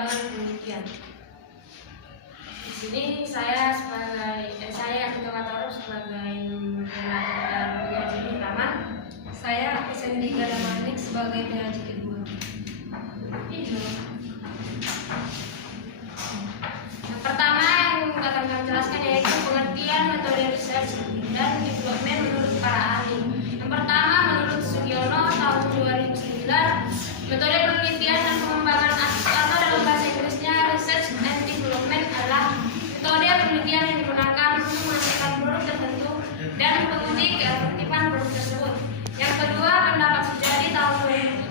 pengembangan penelitian. Di sini saya yang Ketua sebagai moderator dan penyaji pertama. Saya Apisendi Gadamanik sebagai penyaji kedua. Yang pertama yang akan kami jelaskan yaitu pengertian metode research dan development menurut para ahli. Yang pertama, menurut Sugiono tahun 2009, metode penelitian dan pengembangan atau dalam bahasa Inggrisnya research and development adalah metode penelitian yang digunakan untuk menghasilkan produk tertentu dan menguji keefektifan produk tersebut. Yang kedua, pendapat Sujadi tahun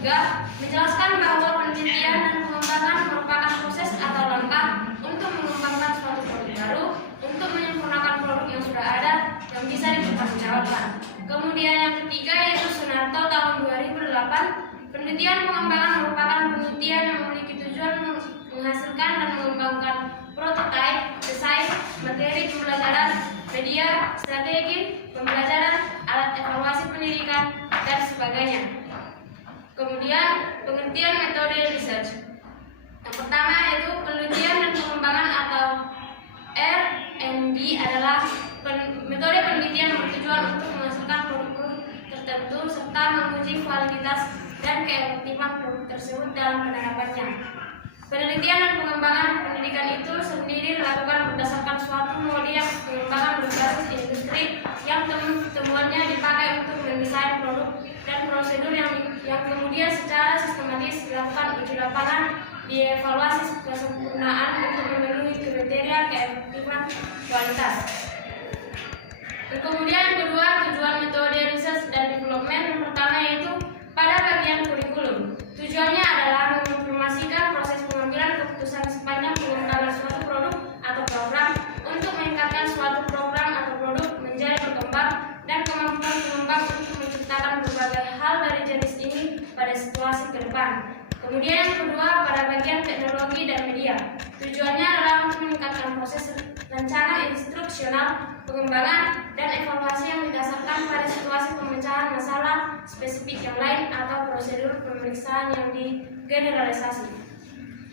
2003 menjelaskan bahwa penelitian dan pengembangan merupakan proses atau langkah untuk mengembangkan suatu produk baru untuk menyempurnakan produk yang sudah ada yang bisa dipertanggungjawabkan. Kemudian yang ketiga yaitu Sunarto tahun 2008, penelitian pengembangan merupakan penelitian yang memiliki tujuan menghasilkan dan mengembangkan prototipe, desain, materi pembelajaran, media, strategi pembelajaran, alat evaluasi pendidikan, dan sebagainya. Kemudian pengertian metode research. Yang pertama yaitu penelitian dan pengembangan atau R&D adalah metode penelitian yang bertujuan untuk menghasilkan produk-produk tertentu serta menguji validitas dan keefektifan produk tersebut dalam penerapannya. Penelitian dan pengembangan pendidikan itu sendiri dilakukan berdasarkan suatu mode yang pengembangan berbasis industri yang temuannya dipakai untuk mendesain produk dan prosedur yang kemudian secara sistematis dilakukan uji lapangan, dievaluasi kesempurnaan untuk memenuhi kriteria keefektifan kualitas. Dan kemudian yang kedua, tujuan metode research dan development yang pertama yaitu pada bagian kurikulum. Tujuannya adalah menginformasikan proses pengambilan keputusan sepanjang pengembangan suatu produk atau program untuk meningkatkan suatu program atau produk menjadi berkembang dan kemampuan pengembang untuk menciptakan berbagai hal dari jenis ini pada situasi ke depan. Kemudian yang kedua, pada bagian teknologi dan media. Tujuannya adalah untuk meningkatkan proses rencana instruksional, pengembangan, dan evaluasi yang didasarkan pada situasi pemecahan masalah spesifik yang lain atau prosedur pemeriksaan yang digeneralisasi.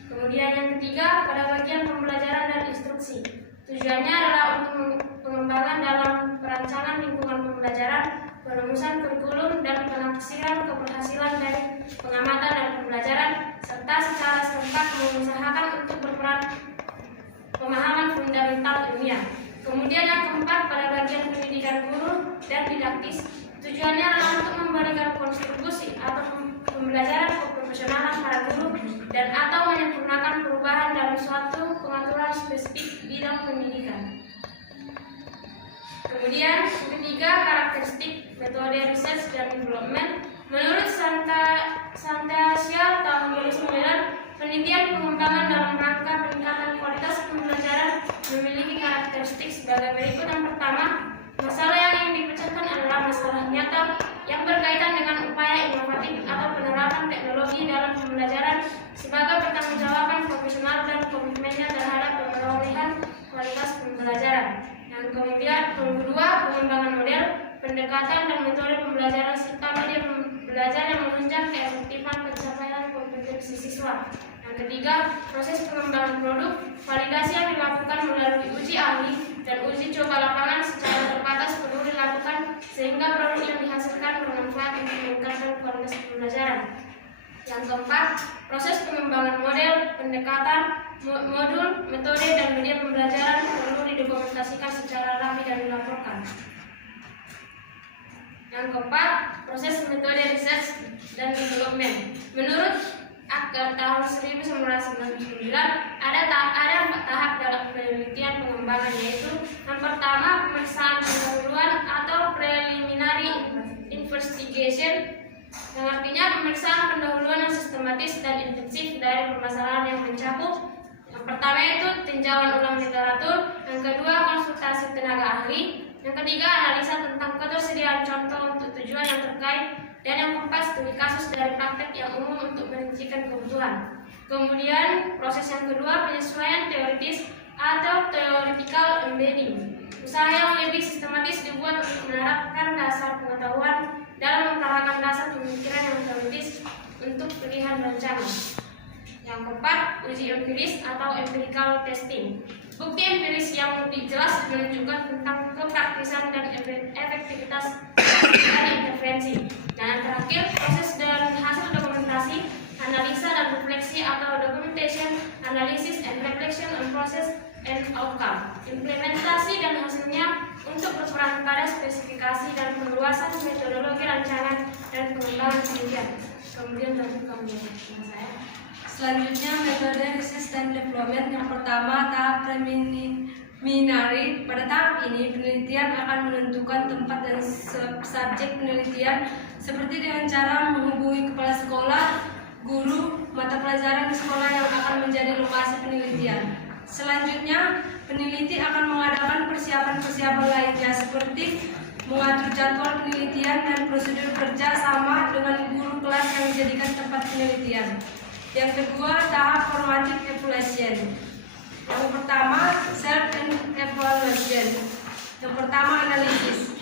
Kemudian yang ketiga, pada bagian pembelajaran dan instruksi. Tujuannya adalah untuk pengembangan dalam perancangan lingkungan pembelajaran, perumusan kurikulum, dan penafsiran keberhasilan dari pengamatan dan pembelajaran, serta secara serentak mengusahakan untuk berperan pemahaman fundamental ilmiah. Kemudian yang keempat, pada bagian pendidikan guru dan didaktis. Tujuannya adalah untuk memberikan kontribusi atau pembelajaran keprofesionalan para guru dan atau menyempurnakan perubahan dalam suatu pengaturan spesifik bidang pendidikan. Kemudian yang ketiga, karakteristik metode research dan development. Menurut Santasia tahun 2009, penelitian pengembangan dalam rangka peningkatan kualitas pembelajaran memiliki karakteristik sebagai berikut. Yang pertama, masalah yang ingin dipecahkan adalah masalah nyata yang berkaitan dengan upaya inovatif atau penerapan teknologi dalam pembelajaran sebagai pertanggungjawaban profesional dan komitmennya terhadap pemerolehan kualitas pembelajaran. Yang kemudian, yang kedua, pengembangan model, pendekatan dan metode pembelajaran serta media belajar yang menunjang keefektifan pencapaian kompetensi siswa. Yang ketiga, proses pengembangan produk, validasi yang dilakukan melalui uji ahli dan uji coba lapangan secara terbatas perlu dilakukan sehingga produk yang dihasilkan bermanfaat untuk meningkatkan kualitas pembelajaran. Yang keempat, proses pengembangan model, pendekatan, modul, metode, dan media pembelajaran perlu didokumentasikan secara rapi dan dilaporkan. Yang keempat, proses metode research dan development. Menurut Akar tahun 1999 ada 4 tahap dalam penelitian pengembangan, yaitu yang pertama, pemeriksaan pendahuluan atau preliminary investigation, yang artinya pemeriksaan pendahuluan yang sistematis dan intensif dari permasalahan yang mencakup. Yang pertama itu tinjauan ulang literatur, yang kedua konsultasi tenaga ahli, yang ketiga analisa tentang ketersediaan contoh untuk tujuan yang terkait, dan yang keempat studi kasus dari praktek yang umum untuk merincikan kebutuhan. Kemudian proses yang kedua, penyesuaian teoritis atau theoretical embedding. Usaha yang lebih sistematis dibuat untuk menerapkan dasar pengetahuan dalam mengutarakan dasar pemikiran yang teoritis untuk pilihan rencana. Yang keempat, uji empiris atau empirical testing. Bukti empiris yang lebih jelas menunjukkan tentang kepraktisan dan efektivitas dari intervensi. Dan yang terakhir, proses dan hasil dokumentasi, analisa dan refleksi atau documentation, analysis and reflection on process and outcome. Implementasi dan hasilnya untuk berperan pada spesifikasi dan perluasan metodologi rancangan dan pengembangan penelitian. Kemudian terbuka menjadi saya. Selanjutnya metode research and development. Yang pertama, tahap preliminary. Pada tahap ini penelitian akan menentukan tempat dan subjek penelitian seperti dengan cara menghubungi kepala sekolah, guru, mata pelajaran di sekolah yang akan menjadi lokasi penelitian. Selanjutnya, peneliti akan mengadakan persiapan-persiapan lainnya seperti mengatur jadwal penelitian dan prosedur kerja sama dengan guru kelas yang dijadikan tempat penelitian. Yang kedua, tahap formative evaluation. Yang pertama, self evaluation. Yang pertama, analisis.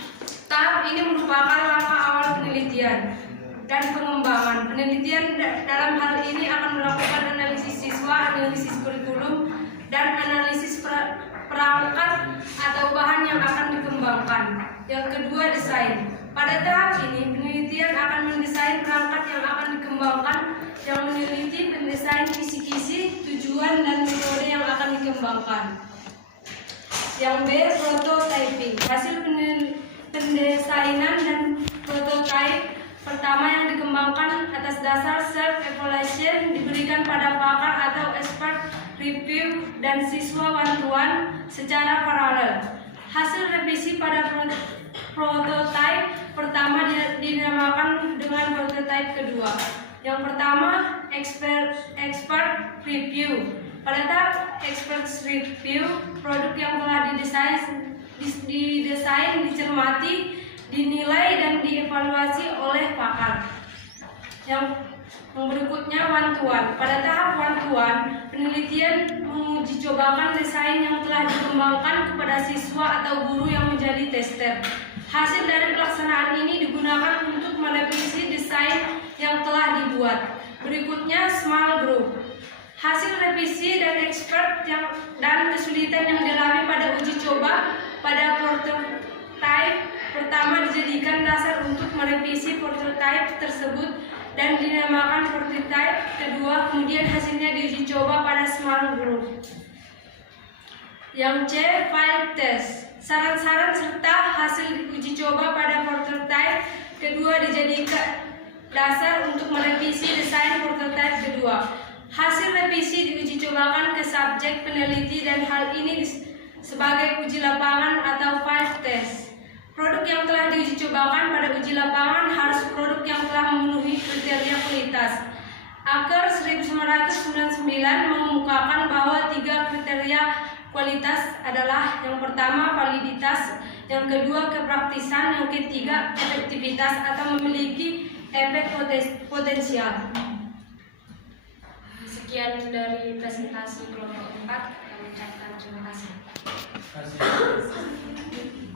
Tahap ini merupakan langkah awal penelitian dan pengembangan. Penelitian dalam hal ini akan melakukan analisis siswa, analisis kurikulum, dan analisis perangkat atau bahan yang akan dikembangkan. Yang kedua, desain. Pada tahap ini, penelitian akan mendesain perangkat yang akan dikembangkan, yang meneliti pendesain kisi-kisi, tujuan, dan metode yang akan dikembangkan. Yang B, prototyping. Hasil pendesainan dan prototype pertama yang dikembangkan atas dasar self-evaluation diberikan pada pakar atau expert review dan siswa one-to-one secara paralel. Hasil revisi pada prototype pertama dinamakan dengan prototype kedua. Yang pertama, expert review. Pada tahap expert review, produk yang telah didesain, dicermati, dinilai, dan dievaluasi oleh pakar. Yang berikutnya, one-to-one. Pada tahap one-to-one, penelitian menguji cobakan desain yang telah dikembangkan kepada siswa atau guru yang menjadi tester. Hasil dari pelaksanaan ini digunakan untuk merevisi desain yang telah dibuat. Berikutnya, small group. Hasil revisi dan expert dan kesulitan yang dialami pada uji coba pada prototype pertama dijadikan dasar untuk merevisi prototype tersebut dan dinamakan prototype kedua, kemudian hasilnya diuji coba pada small group. Yang C, field test. Saran-saran serta hasil uji coba pada prototype kedua dijadikan dasar untuk merevisi desain prototype kedua. Hasil revisi diuji cobakan ke subjek peneliti dan hal ini sebagai uji lapangan atau field test. Produk yang telah diuji cobakan pada uji lapangan harus produk yang telah memenuhi kriteria kualitas. Aker 1999 mengemukakan bahwa 3 kriteria kualitas adalah: yang pertama, validitas; yang kedua, kepraktisan; yang ketiga, efektivitas atau memiliki efek potensial. Sekian dari presentasi kelompok 4. Kami ucapkan terima kasih.